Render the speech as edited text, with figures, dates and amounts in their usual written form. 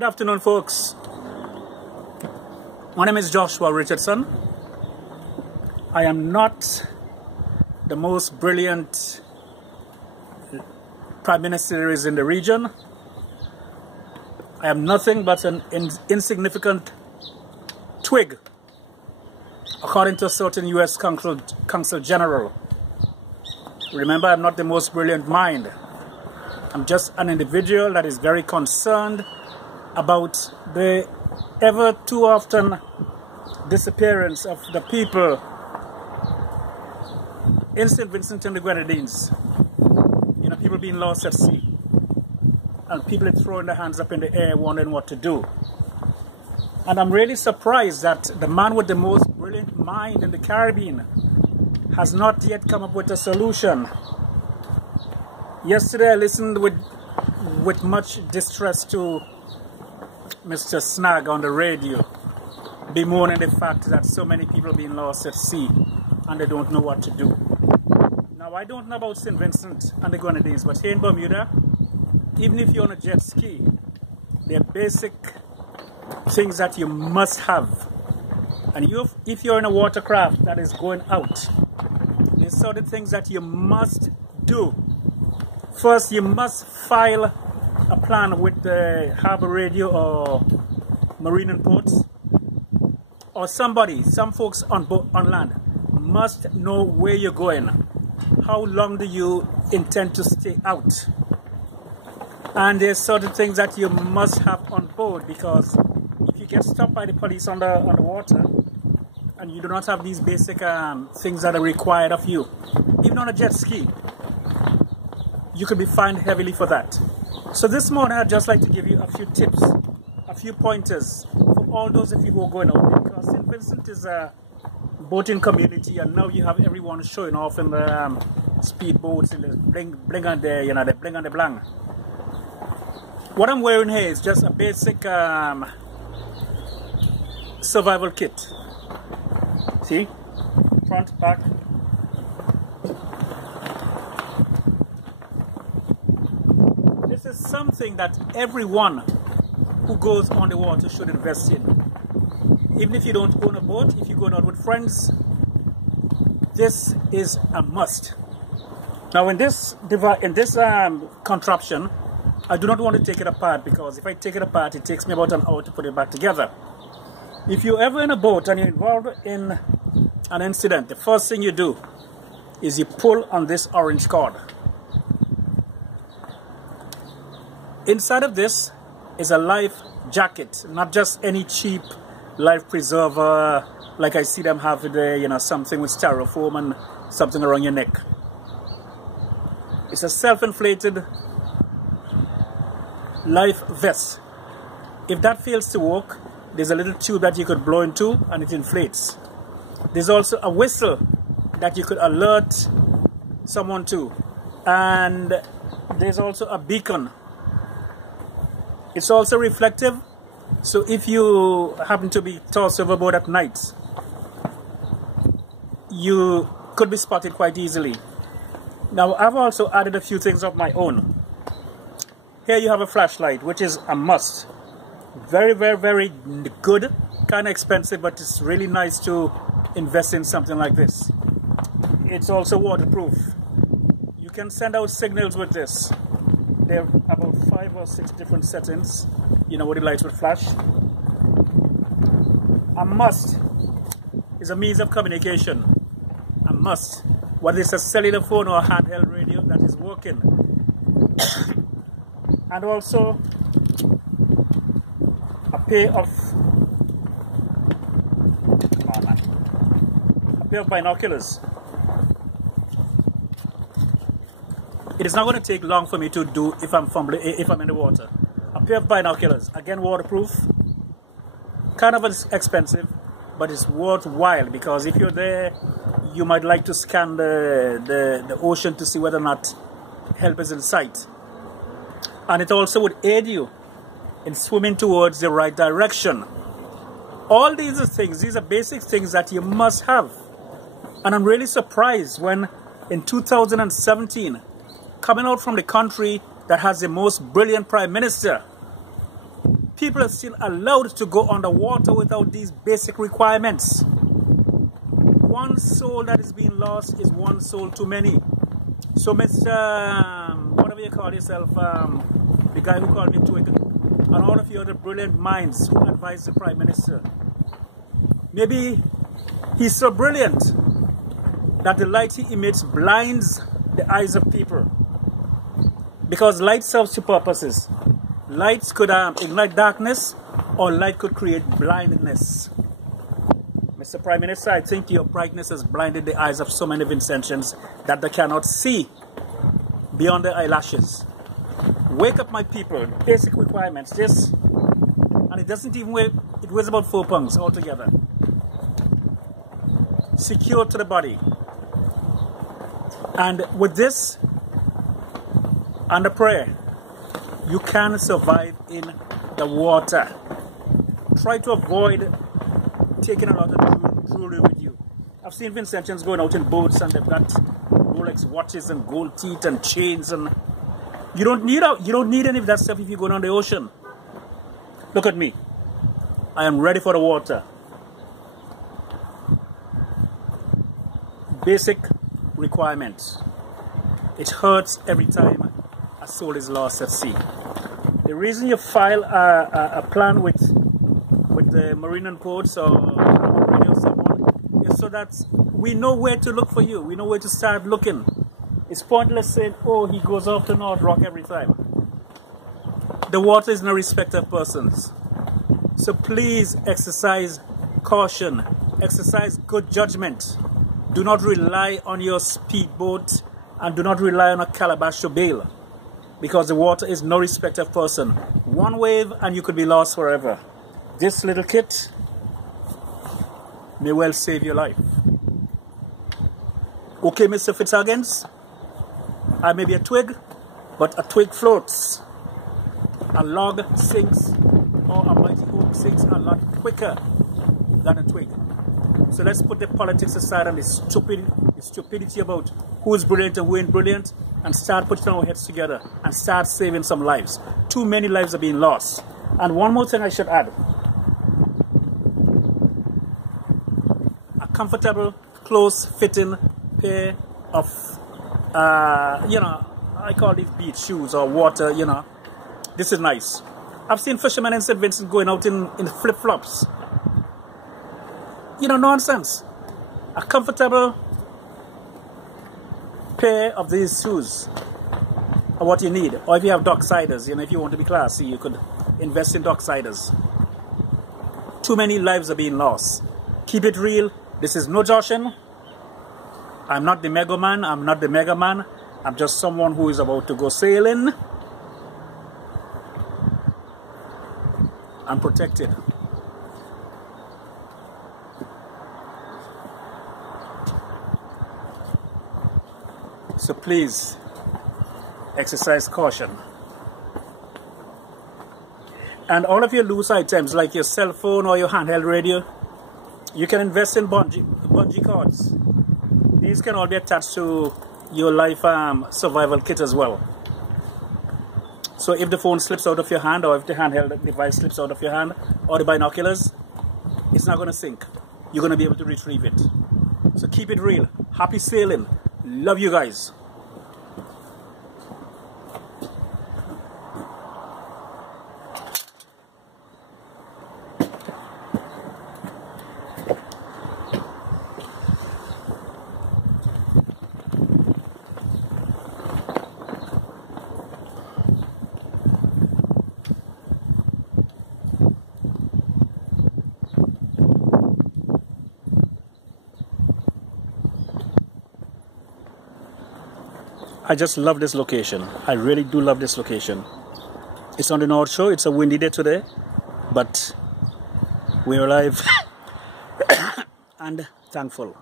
Good afternoon, folks. My name is Joshua Richardson. I am not the most brilliant Prime Minister there is in the region. I am nothing but an insignificant twig, according to a certain U.S. Consul General. Remember, I'm not the most brilliant mind. I'm just an individual that is very concerned about the ever too often disappearance of the people in St. Vincent and the Grenadines. You know, people being lost at sea. And people throwing their hands up in the air wondering what to do. And I'm really surprised that the man with the most brilliant mind in the Caribbean has not yet come up with a solution. Yesterday I listened with much distress to Mr. Snag on the radio, bemoaning the fact that so many people are being lost at sea and they don't know what to do. Now, I don't know about St. Vincent and the Grenadines, but here in Bermuda, even if you're on a jet ski, there are basic things that you must have. And if you're in a watercraft that is going out, there's certain things that you must do. First, you must file a plan with the Harbor Radio or Marine and Ports, or some folks on land must know where you're going. How long do you intend to stay out? And there's certain things that you must have on board, because if you get stopped by the police on the water and you do not have these basic things that are required of you, even on a jet ski, you could be fined heavily for that. So this morning I'd just like to give you a few tips, a few pointers for all those of you who are going out there, because St. Vincent is a boating community, and now you have everyone showing off in the speedboats, in the bling on the, you know, the bling on the blang. What I'm wearing here is just a basic survival kit. See? Front, back. This is something that everyone who goes on the water should invest in. Even if you don't own a boat, if you're going out with friends, this is a must. Now in this contraption, I do not want to take it apart, because if I take it apart, it takes me about an hour to put it back together. If you're ever in a boat and you're involved in an incident, the first thing you do is you pull on this orange cord. Inside of this is a life jacket, not just any cheap life preserver like I see them have today, you know, something with styrofoam and something around your neck. It's a self-inflated life vest. If that fails to work, there's a little tube that you could blow into and it inflates. There's also a whistle that you could alert someone to, and there's also a beacon. It's also reflective, so if you happen to be tossed overboard at night, you could be spotted quite easily. Now, I've also added a few things of my own. Here you have a flashlight, which is a must. Very, very, very good. Kind of expensive, but it's really nice to invest in something like this. It's also waterproof. You can send out signals with this. There are about 5 or 6 different settings, you know, where the lights would flash. A must is a means of communication. A must. Whether it's a cellular phone or a handheld radio that is working. And also a pair of binoculars. It is not going to take long for me to do if I'm in the water. A pair of binoculars, again waterproof, kind of expensive, but it's worthwhile, because if you're there, you might like to scan the ocean to see whether or not help is in sight. And it also would aid you in swimming towards the right direction. All these are things, these are basic things that you must have. And I'm really surprised when in 2017, coming out from the country that has the most brilliant prime minister, People are still allowed to go underwater without these basic requirements. One soul that is being lost is one soul too many. So Mr. Whatever you call yourself, the guy who called me Twig, and all of you other brilliant minds who advise the Prime Minister, maybe he's so brilliant that the light he emits blinds the eyes of people. Because light serves two purposes. Light could ignite darkness, or light could create blindness. Mr. Prime Minister, I think your brightness has blinded the eyes of so many Vincentians that they cannot see beyond their eyelashes. Wake up, my people. Basic requirements. This, and it doesn't even weigh, it weighs about 4 pounds altogether. Secure to the body. And with this and a prayer, you can survive in the water. Try to avoid taking a lot of jewelry with you. I've seen Vincentians going out in boats and they've got Rolex watches and gold teeth and chains, and you don't need any of that stuff if you're going on the ocean. Look at me. I am ready for the water. Basic requirements. It hurts every time a soul is lost at sea. The reason you file a plan with the Marine and Ports or radio someone is so that we know where to look for you. We know where to start looking. It's pointless saying, oh, he goes off to North Rock every time. The water is no respect of persons. So please exercise caution. Exercise good judgment. Do not rely on your speedboat and do not rely on a calabash to bail. Because the water is no respect of person. One wave and you could be lost forever. This little kit may well save your life. Okay, Mr. Fitzhuggins, I may be a twig, but a twig floats. A log sinks, or a mighty oak sinks a lot quicker than a twig. So let's put the politics aside and the stupidity about who is brilliant and who ain't brilliant, and start putting our heads together and start saving some lives. Too many lives are being lost. And one more thing I should add. A comfortable, close-fitting pair of, I call these beach shoes or water, This is nice. I've seen fishermen in St. Vincent going out in flip-flops. Nonsense. A comfortable pair of these shoes are what you need. Or if you have Docksiders, if you want to be classy, you could invest in Docksiders. Too many lives are being lost. Keep it real. This is no joshing. I'm not the Mega Man. I'm not the Mega Man. I'm just someone who is about to go sailing. I'm protected. So please, exercise caution. And all of your loose items, like your cell phone or your handheld radio, you can invest in bungee cords. These can all be attached to your life survival kit as well. So if the phone slips out of your hand, or if the handheld device slips out of your hand, or the binoculars, it's not going to sink. You're going to be able to retrieve it. So keep it real. Happy sailing. Love you guys. I just love this location. I really do love this location. It's on the North Shore. It's a windy day today, but we're alive and thankful.